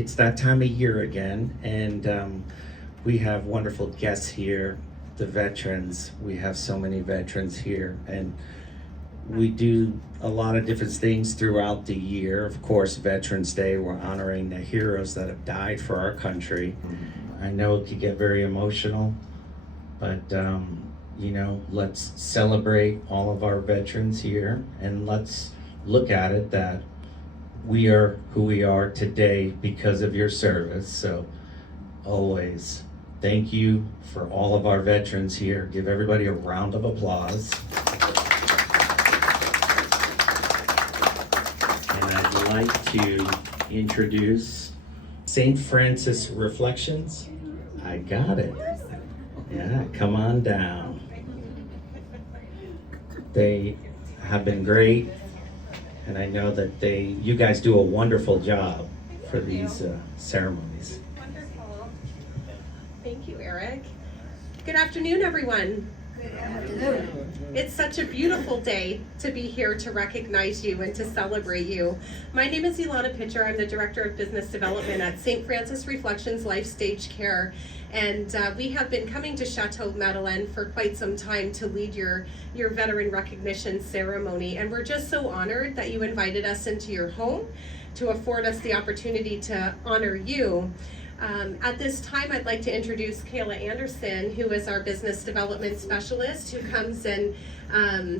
it's that time of year again, and we have wonderful guests here, the veterans. We have so many veterans here, and we do a lot of different things throughout the year. Of course, Veterans Day, we're honoring the heroes that have died for our country. I know it could get very emotional, but let's celebrate all of our veterans here, and let's look at it that we are who we are today because of your service. So always thank you for all of our veterans here. Give everybody a round of applause. And I'd like to introduce St. Francis Reflections. I got it. Yeah, come on down. They have been great, and I know that you guys do a wonderful job for these ceremonies. Wonderful. Thank you, Eric. Good afternoon, everyone. Good afternoon. It's such a beautiful day to be here to recognize you and to celebrate you. My name is Ilana Pitcher. I'm the Director of Business Development at St. Francis Reflections Life Stage Care. And we have been coming to Chateau Madeleine for quite some time to lead your veteran recognition ceremony. And we're just so honored that you invited us into your home to afford us the opportunity to honor you. At this time, I'd like to introduce Kayla Anderson, who is our business development specialist, who comes and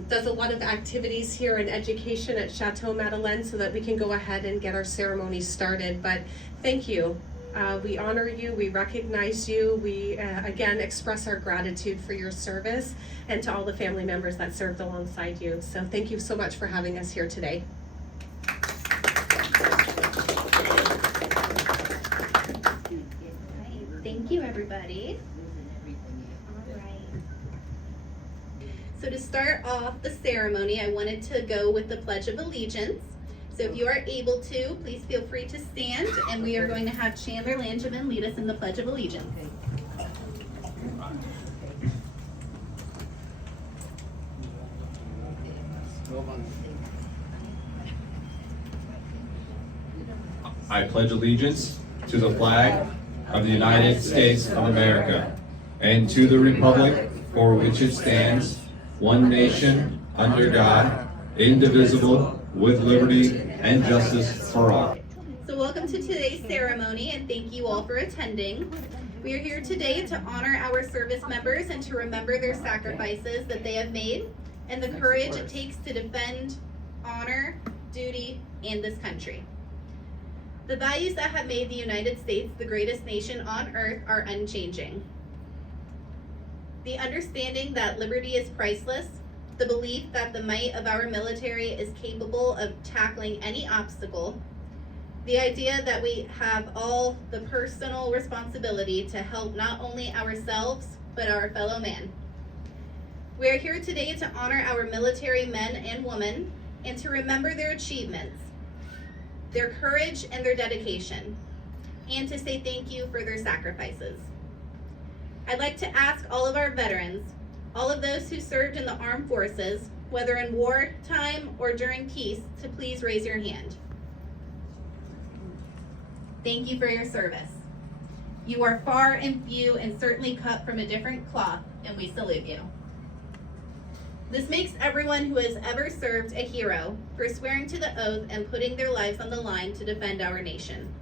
does a lot of activities here in education at Chateau Madeleine so that we can go ahead and get our ceremony started. But thank you. We honor you, we recognize you, we again express our gratitude for your service and to all the family members that served alongside you. So thank you so much for having us here today. Thank you, everybody. All right. So to start off the ceremony, I wanted to go with the Pledge of Allegiance. So if you are able to, please feel free to stand, and we are going to have Chandler Langevin lead us in the Pledge of Allegiance. I pledge allegiance to the flag of the United States of America and to the republic for which it stands, one nation, under God, indivisible, with liberty and justice for all. So welcome to today's ceremony, and thank you all for attending. We are here today to honor our service members and to remember their sacrifices that they have made and the courage it takes to defend, honor, duty, and this country. The values that have made the United States the greatest nation on earth are unchanging. The understanding that liberty is priceless, the belief that the might of our military is capable of tackling any obstacle, the idea that we have all the personal responsibility to help not only ourselves, but our fellow man. We are here today to honor our military men and women and to remember their achievements, their courage and their dedication, and to say thank you for their sacrifices. I'd like to ask all of our veterans, all of those who served in the armed forces, whether in wartime or during peace, to please raise your hand. Thank you for your service. You are far and few and certainly cut from a different cloth, and we salute you. This makes everyone who has ever served a hero for swearing to the oath and putting their lives on the line to defend our nation.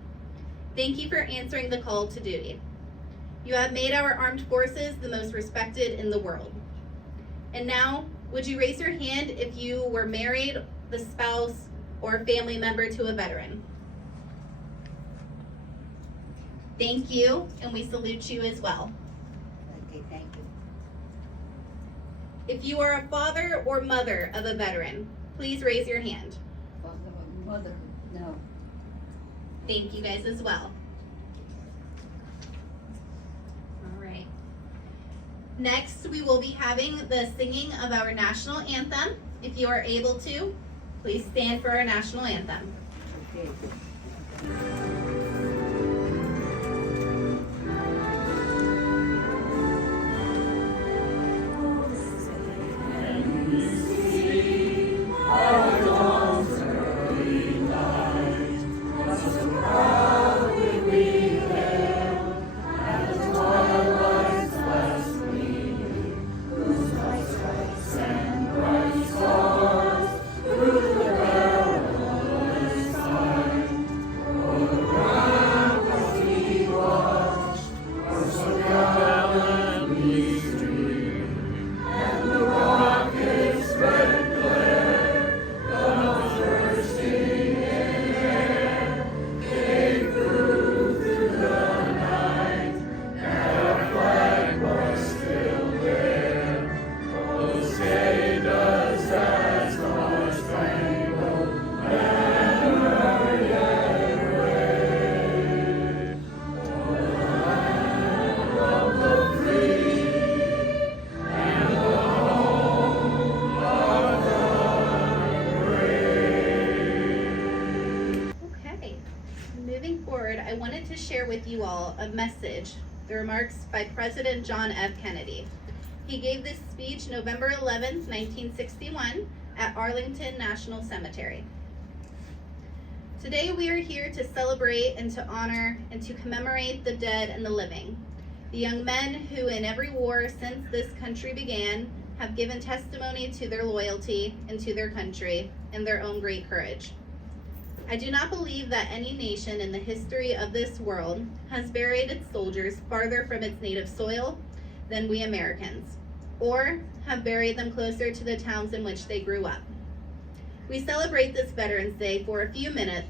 Thank you for answering the call to duty. You have made our armed forces the most respected in the world. And now, would you raise your hand if you were married, the spouse, or family member to a veteran? Thank you, and we salute you as well. Okay, thank you. If you are a father or mother of a veteran, please raise your hand. Mother, no. Thank you guys as well. All right. Next, we will be having the singing of our national anthem. If you are able to, please stand for our national anthem. Okay. Our dawn's early light was so proudly wanted to share with you all a message, the remarks by President John F. Kennedy. He gave this speech November 11th, 1961 at Arlington National Cemetery. Today we are here to celebrate and to honor and to commemorate the dead and the living, the young men who in every war since this country began have given testimony to their loyalty and to their country and their own great courage. I do not believe that any nation in the history of this world has buried its soldiers farther from its native soil than we Americans, or have buried them closer to the towns in which they grew up. We celebrate this Veterans Day for a few minutes,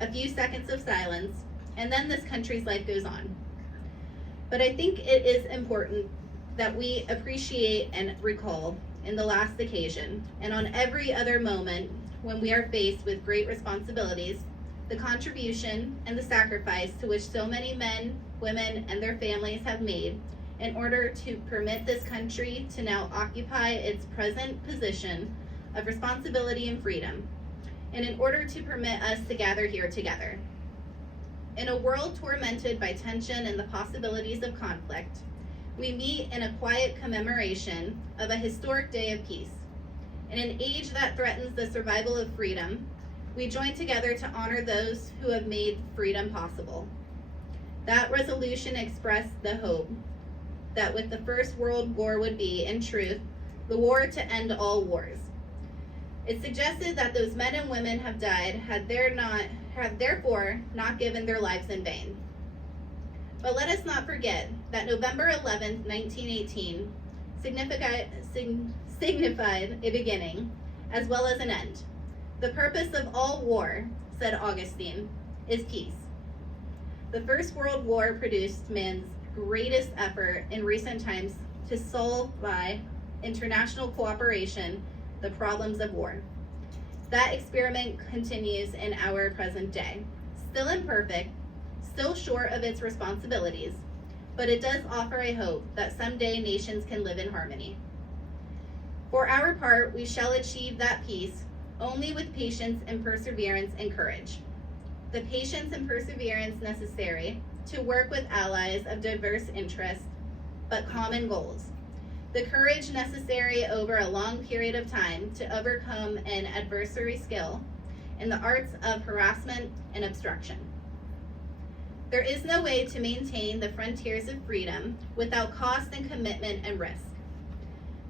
a few seconds of silence, and then this country's life goes on. But I think it is important that we appreciate and recall in the last occasion, and on every other moment when we are faced with great responsibilities, the contribution and the sacrifice to which so many men, women, and their families have made in order to permit this country to now occupy its present position of responsibility and freedom, and in order to permit us to gather here together. In a world tormented by tension and the possibilities of conflict, we meet in a quiet commemoration of a historic day of peace. In an age that threatens the survival of freedom, we join together to honor those who have made freedom possible. That resolution expressed the hope that with the First World War would be, in truth, the war to end all wars. It suggested that those men and women have died have therefore not given their lives in vain. But let us not forget that November 11th, 1918 signified a beginning as well as an end. The purpose of all war, said Augustine, is peace. The First World War produced man's greatest effort in recent times to solve by international cooperation the problems of war. That experiment continues in our present day. Still imperfect, still short of its responsibilities, but it does offer a hope that someday nations can live in harmony. For our part, we shall achieve that peace only with patience and perseverance and courage. The patience and perseverance necessary to work with allies of diverse interests, but common goals. The courage necessary over a long period of time to overcome an adversary skill in the arts of harassment and obstruction. There is no way to maintain the frontiers of freedom without cost and commitment and risk.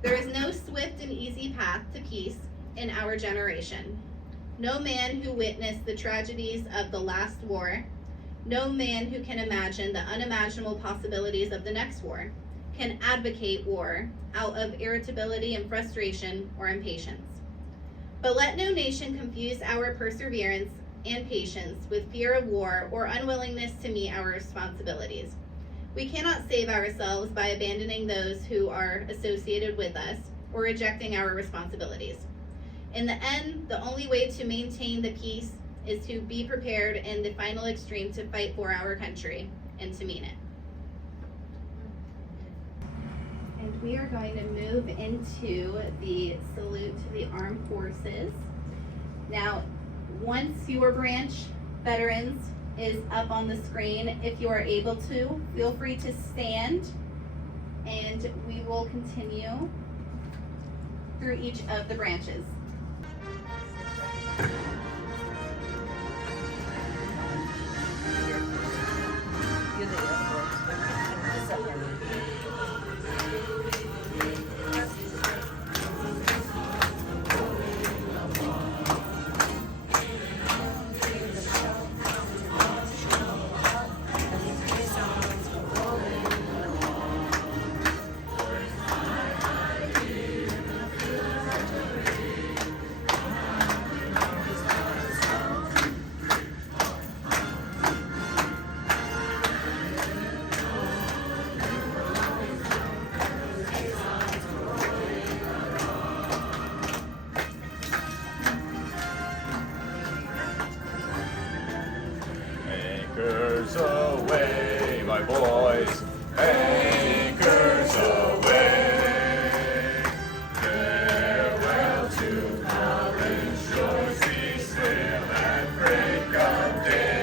There is no swift and easy path to peace in our generation. No man who witnessed the tragedies of the last war, no man who can imagine the unimaginable possibilities of the next war, can advocate war out of irritability and frustration or impatience. But let no nation confuse our perseverance and patience with fear of war or unwillingness to meet our responsibilities. We cannot save ourselves by abandoning those who are associated with us or rejecting our responsibilities. In the end, the only way to maintain the peace is to be prepared in the final extreme to fight for our country and to mean it. And we are going to move into the salute to the armed forces. Now, once your branch, veterans, is up on the screen, if you are able to, feel free to stand, and we will continue through each of the branches. Anchors away, my boys, anchors away. Farewell to foreign shores, we sail and break of day.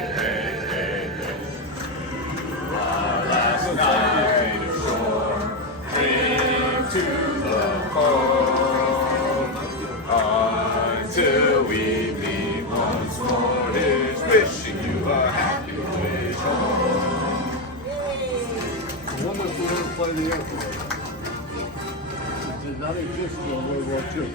by the airport. It did not exist in World War II.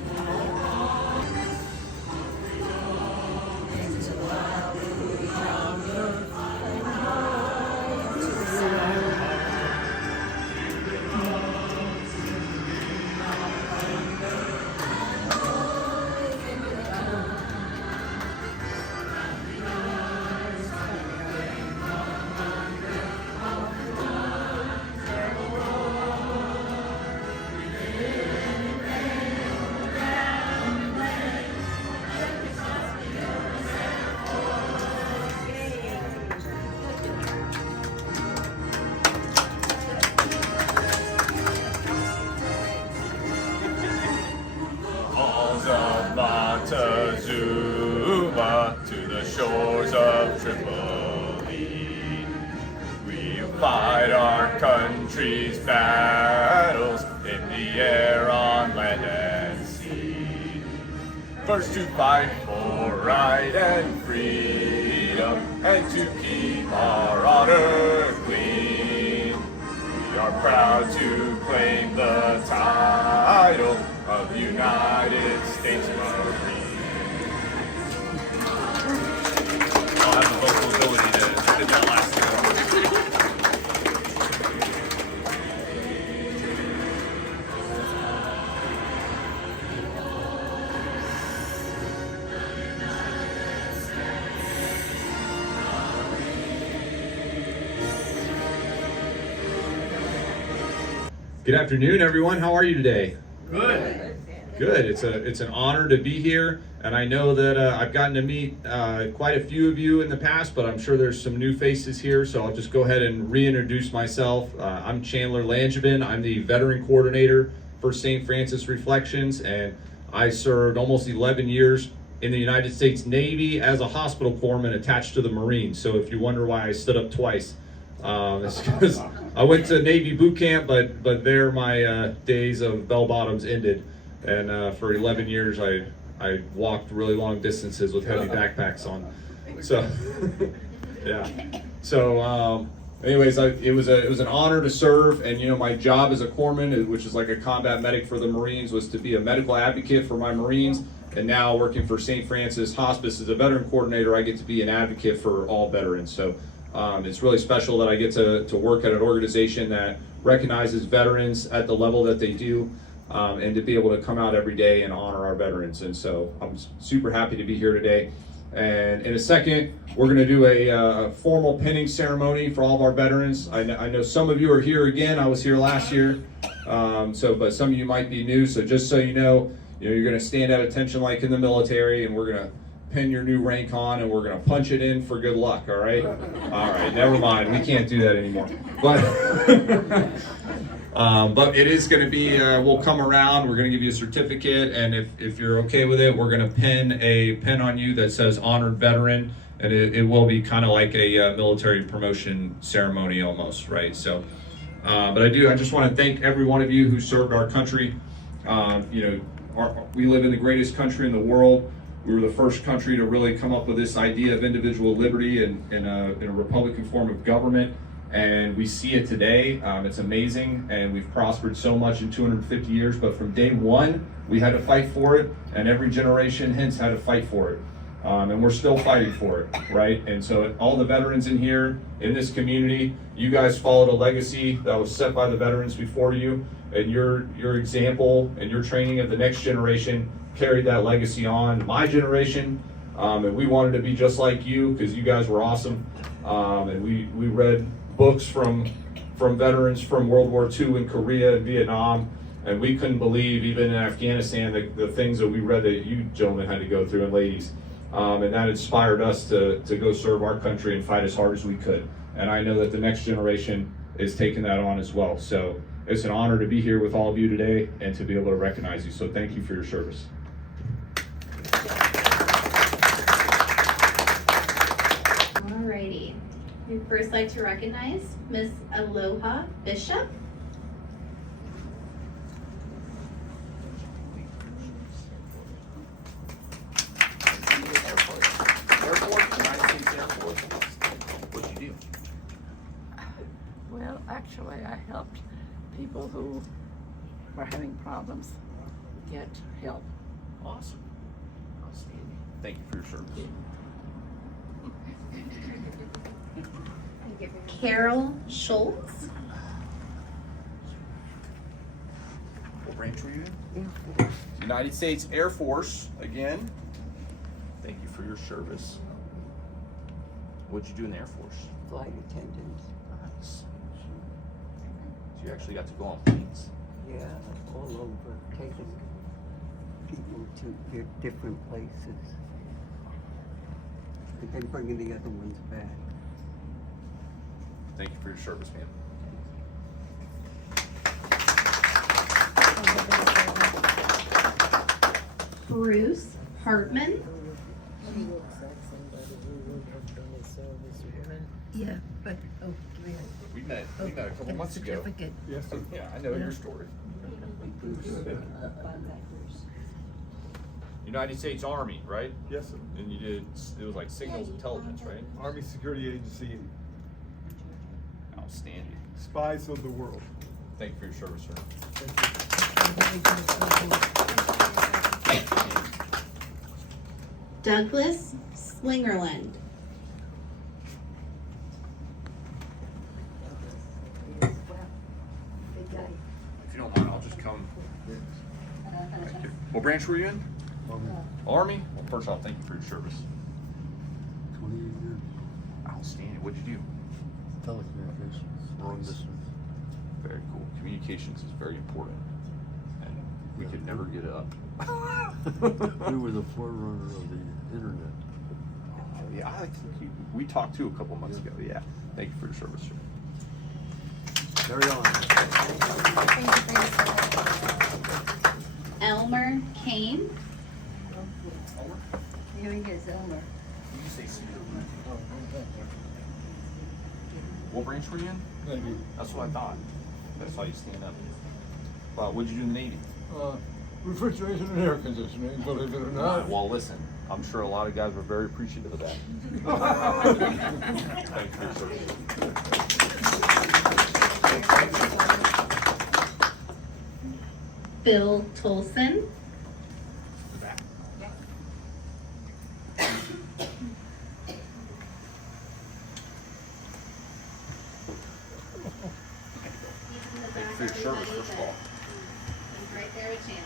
Alza Montezuma to the shores of Tripoli. We fight our country's battles in the air, on land and sea. First to fight for right and freedom, and to keep our honor clean. We are proud to claim the title of United States Marine. I'll have the vocal ability to hit that last one. Good afternoon, everyone. How are you today? Good. It's an honor to be here, and I know that I've gotten to meet quite a few of you in the past, but I'm sure there's some new faces here, so I'll just go ahead and reintroduce myself. I'm Chandler Langevin. I'm the veteran coordinator for St. Francis Reflections, and I served almost 11 years in the United States Navy as a hospital corpsman attached to the Marines. So if you wonder why I stood up twice, it's because I went to Navy boot camp, but there my days of bell bottoms ended. And for 11 years, I walked really long distances with heavy backpacks on. So, yeah. So, anyways, it was an honor to serve. And my job as a corpsman, which is like a combat medic for the Marines, was to be a medical advocate for my Marines. And now working for St. Francis Hospice as a veteran coordinator, I get to be an advocate for all veterans. So, it's really special that I get to work at an organization that recognizes veterans at the level that they do. And to be able to come out every day and honor our veterans. And so I'm super happy to be here today. And in a second, we're going to do a formal pinning ceremony for all of our veterans. I know some of you are here again. I was here last year, but some of you might be new. So just so you know, you're going to stand at attention like in the military, and we're going to pin your new rank on, and we're going to punch it in for good luck. All right? All right. Never mind. We can't do that anymore. But it is going to be, we'll come around, we're going to give you a certificate, and if you're okay with it, we're going to pin a pin on you that says honored veteran, and it will be kind of like a military promotion ceremony almost, right? So, but I just want to thank every one of you who served our country. We live in the greatest country in the world. We were the first country to really come up with this idea of individual liberty in a Republican form of government. And we see it today. It's amazing, and we've prospered so much in 250 years, but from day one, we had to fight for it, and every generation hence had to fight for it. And we're still fighting for it, right? And so all the veterans in here, in this community, you guys followed a legacy that was set by the veterans before you, and your example and your training of the next generation carried that legacy on. My generation, and we wanted to be just like you, because you guys were awesome. And we read books from veterans from World War II in Korea and Vietnam, and we couldn't believe, even in Afghanistan, the things that we read that you gentlemen had to go through, and ladies. And that inspired us to go serve our country and fight as hard as we could. And I know that the next generation is taking that on as well. So it's an honor to be here with all of you today and to be able to recognize you. So thank you for your service. Alrighty. We'd first like to recognize Miss Aloha Bishop. Well, actually, I helped people who are having problems get help. Awesome. Outstanding. Thank you for your service. Carol Schultz. What branch were you in? United States Air Force, again. Thank you for your service. What'd you do in the Air Force? Flight attendant. Nice. So you actually got to go on planes. Yeah, all over, taking people to different places. And then bringing the other ones back. Thank you for your service, ma'am. Bruce Hartman. Yeah, but, oh, give me We met a couple months ago. certificate. Yes, sir. Yeah, I know your story. United States Army, right? Yes, sir. And you did, it was like signals intelligence, right? Army Security Agency, Outstanding. Spies of the World. Thank you for your service, sir. Douglas Slingerland. If you don't mind, I'll just come right here. What branch were you in? Army? Well, first off, thank you for your service. 20 years. Outstanding. What'd you do? Telecommunications. Long distance. Very cool. Communications is very important. And we could never get it up. We were the forerunner of the internet. Yeah, I think we talked to a couple months ago. Yeah. Thank you for your service, sir. Carry on. Elmer Kane. Here he is, Elmer. What branch were you in? Navy. That's what I thought. That's how you stand up. Wow, what'd you do in the Navy? Refrigeration and air conditioning, believe it or not. Well, listen, I'm sure a lot of guys were very appreciative of that. Thank you for your service. Bill Tolson. Thank you for your service, first of all. He's right there with Chandler.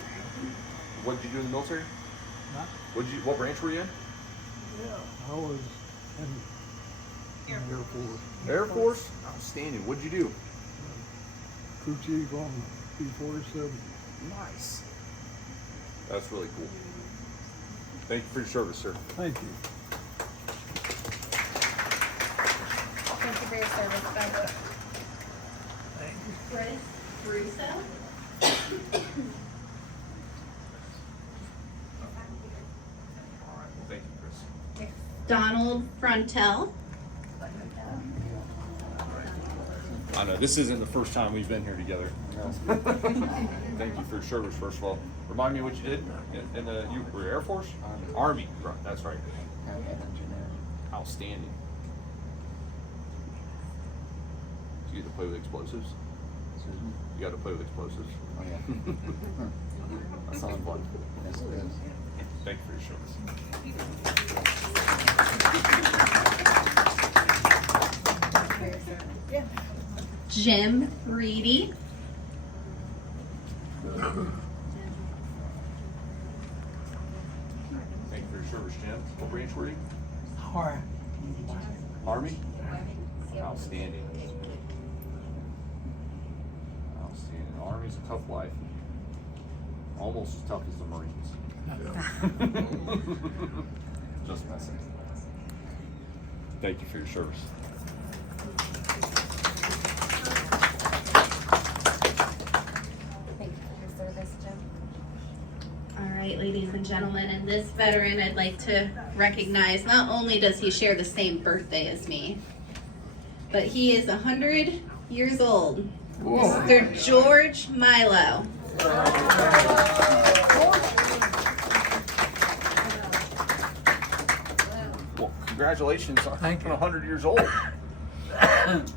What did you do in the military? Huh? What branch were you in? Yeah, I was in Air Force. Air Force? Outstanding. What did you do? Crew chief on B-47. Nice. That's really cool. Thank you for your service, sir. Thank you. Thank you for your service, Doug. Chris Russo. All right. Well, thank you, Chris. Donald Frontel. I know this isn't the first time we've been here together. Thank you for your service, first of all. Remind me what you did in the you were Air Force? Army. Right, that's right. Outstanding. Did you get to play with explosives? You got to play with explosives. Oh yeah. That sounds fun. Yes, it is. Thank you for your service. Jim Reedy. Thank you for your service, Jim. What branch were you? Horror. Army? Outstanding. Outstanding. Army's a tough life. Almost as tough as the Marines. Just messing. Thank you for your service. Thank you for your service, Jim. All right, ladies and gentlemen, and this veteran I'd like to recognize, not only does he share the same birthday as me, but he is 100 years old. Mr. George Milo. Well, congratulations on Thank you. 100 years old. Promised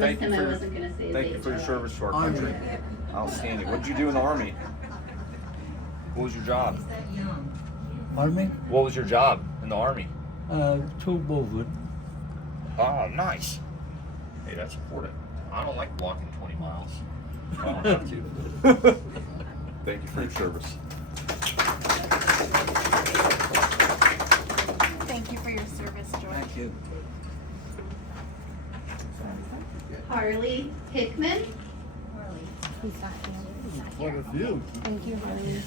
Thank you him I for your- wasn't gonna say his Thank age. you for your service to our country. Outstanding. What did you do in the Army? What was your job? Pardon me? What was your job in the Army? Two movement. Oh, nice. Hey, that's important. I don't like walking 20 miles. I don't have to. Thank you for your service. Thank you for your service, George. Thank you. Harley Hickman, What a view. Thank you, Harley.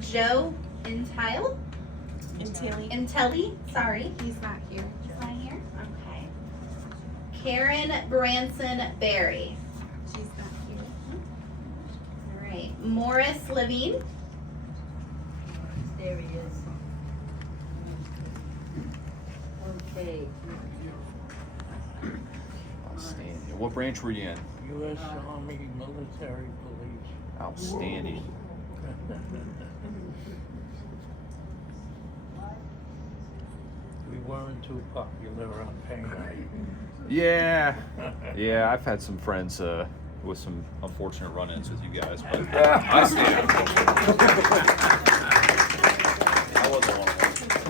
Joe Intile, And Tilly. Intelli, sorry. He's not here. Is that here? Okay. Karen Branson Berry. She's not here. All right. Morris Levine. There he is. Okay. Outstanding. What branch were you in? U.S. Army Military Police. Outstanding. We weren't too popular on pain. Yeah. Yeah, I've had some friends with some unfortunate run-ins with you guys, but I stand. I wasn't one of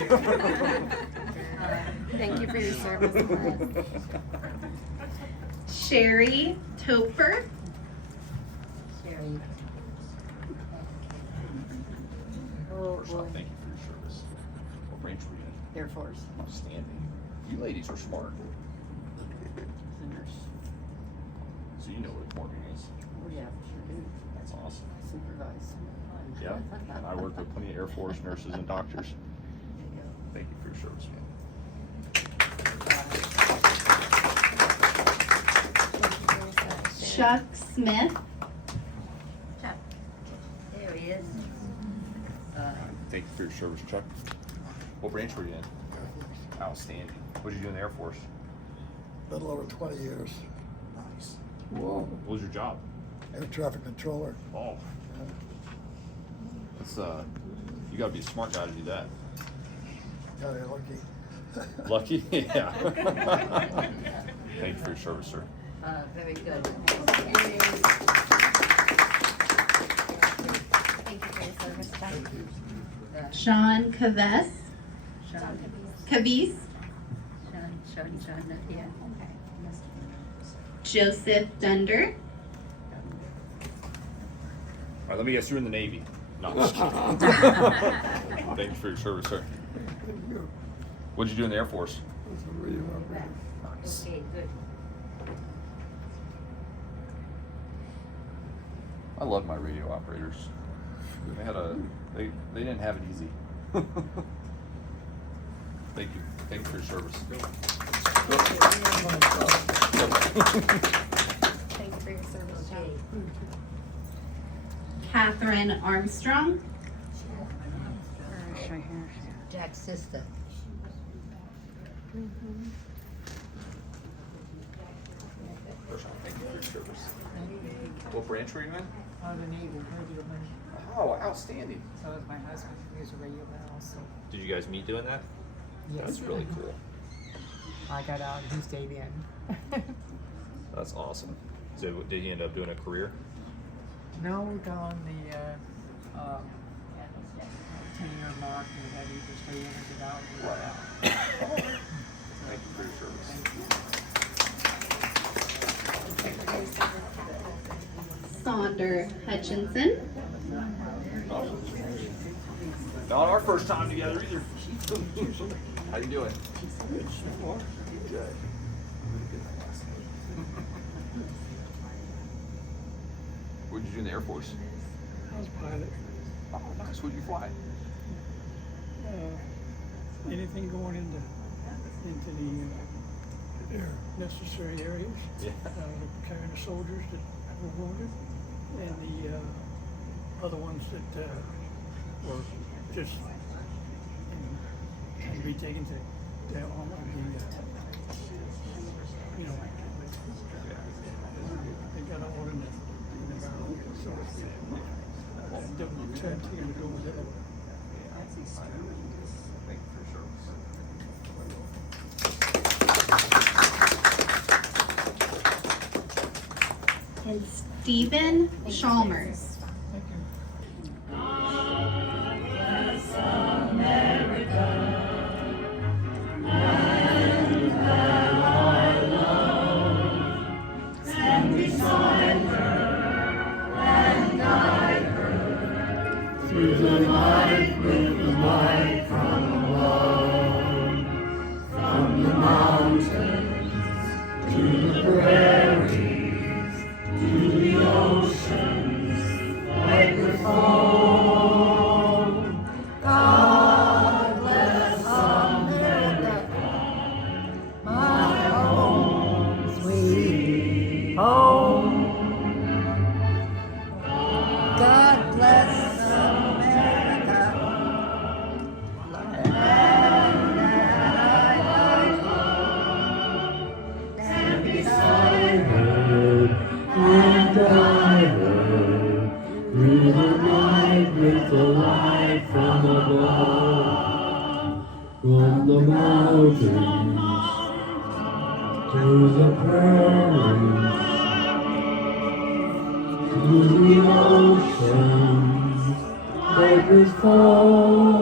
them. Thank you for your service. Sherry Topher. Sherry. Oh, First off, boy. thank you for your service. What branch were you in? Air Force. Outstanding. You ladies are smart. So you know what reporting is. Oh, yeah, sure do. That's awesome. Supervise. Yeah. And I work with plenty of Air Force nurses and doctors. Thank you for your service, man. Chuck Smith. Chuck. There he is. Thank you for your service, Chuck. What branch were you in? Outstanding. What did you do in the Air Force? Little over 20 years. Nice. Whoa. What was your job? Air traffic controller. Oh. That's you gotta be a smart guy to do that. Got it lucky. Lucky? Yeah. Thank you for your service, sir. Very good. Thank you for your service, Chuck. Sean Caves. Sean. Cavies. Sean, yeah. Joseph Dunder. All right, let me guess, you're in the Navy. No, I'm just kidding. Thank you for your service, sir. What did you do in the Air Force? Nice. Okay, good. I love my radio operators. They didn't have it easy. Thank you. Thank you for your service. Thank you for your service, John. Catherine Armstrong. Jack's sister. First off, thank you for your service. What branch were you in? The Navy, radio man. Oh, outstanding. So is my husband, he's a radio man also. Did you guys meet doing that? Yes. That's really cool. I got out and he stayed in. That's awesome. So did he end up doing a career? No, down the 10-year mark, we had either stay in or get out. And we got out. Thank you for your service. Saunder Hutchinson. Not our first time together either. How you doing? Good. What did you do in the Air Force? I was pilot. Oh, nice. What'd you fly? Anything going into the necessary areas. Yeah. Carrying the soldiers that were wounded, and the other ones that were just had to be taken to the they got all in the barrel, so different tag team to go with that. Thank you for your service. and Stephen Chalmers. Through the light with the light from above, from the mountains to the prairies, to the oceans, like the foam. God bless America, my home, sweet home. God bless America. And I heard through the night with the light from above, from the mountains to the prairies, to the oceans, breakers fall.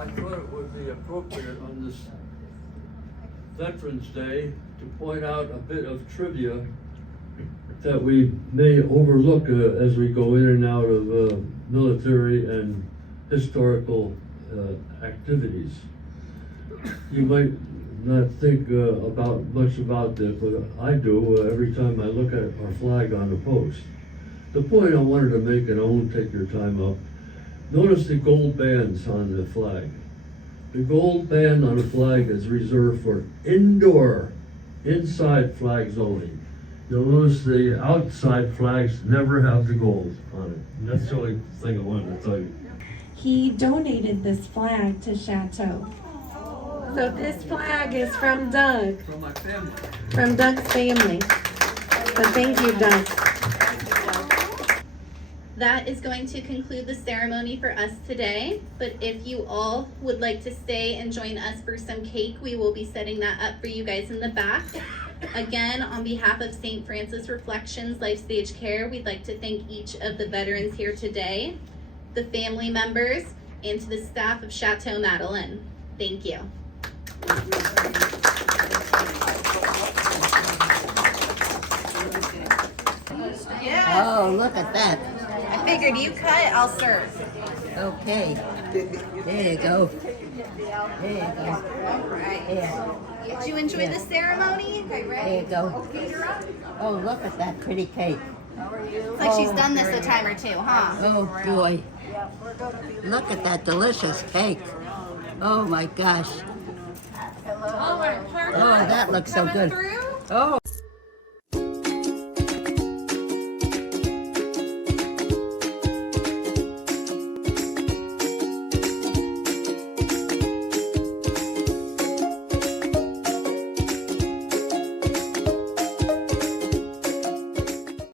I thought it would be appropriate on this Veterans Day to point out a bit of trivia that we may overlook as we go in and out of military and historical activities. You might not think much about this, but I do every time I look at our flag on the post. The point I wanted to make, and I won't take your time up, notice the gold bands on the flag. The gold band on the flag is reserved for indoor, inside flags only. You'll notice the outside flags never have the gold on it. And that's the only thing I wanted to tell you. He donated this flag to Chateau. So this flag is from Doug, From my family. from Doug's family. So thank you, Doug. That is going to conclude the ceremony for us today. But if you all would like to stay and join us for some cake, we will be setting that up for you guys in the back. Again, on behalf of St. Francis Reflections Life Stage Care, we'd like to thank each of the veterans here today, the family members, and to the staff of Chateau Madeleine. Thank you. Oh, look at that. I figured you cut, I'll serve. Okay. There you go. There you go. There. Did you enjoy the ceremony? There you go. Oh, look at that pretty cake. Looks like she's done this a time or two, huh? Oh, boy. Look at that delicious cake. Oh, my gosh. Oh, that looks so good. Oh.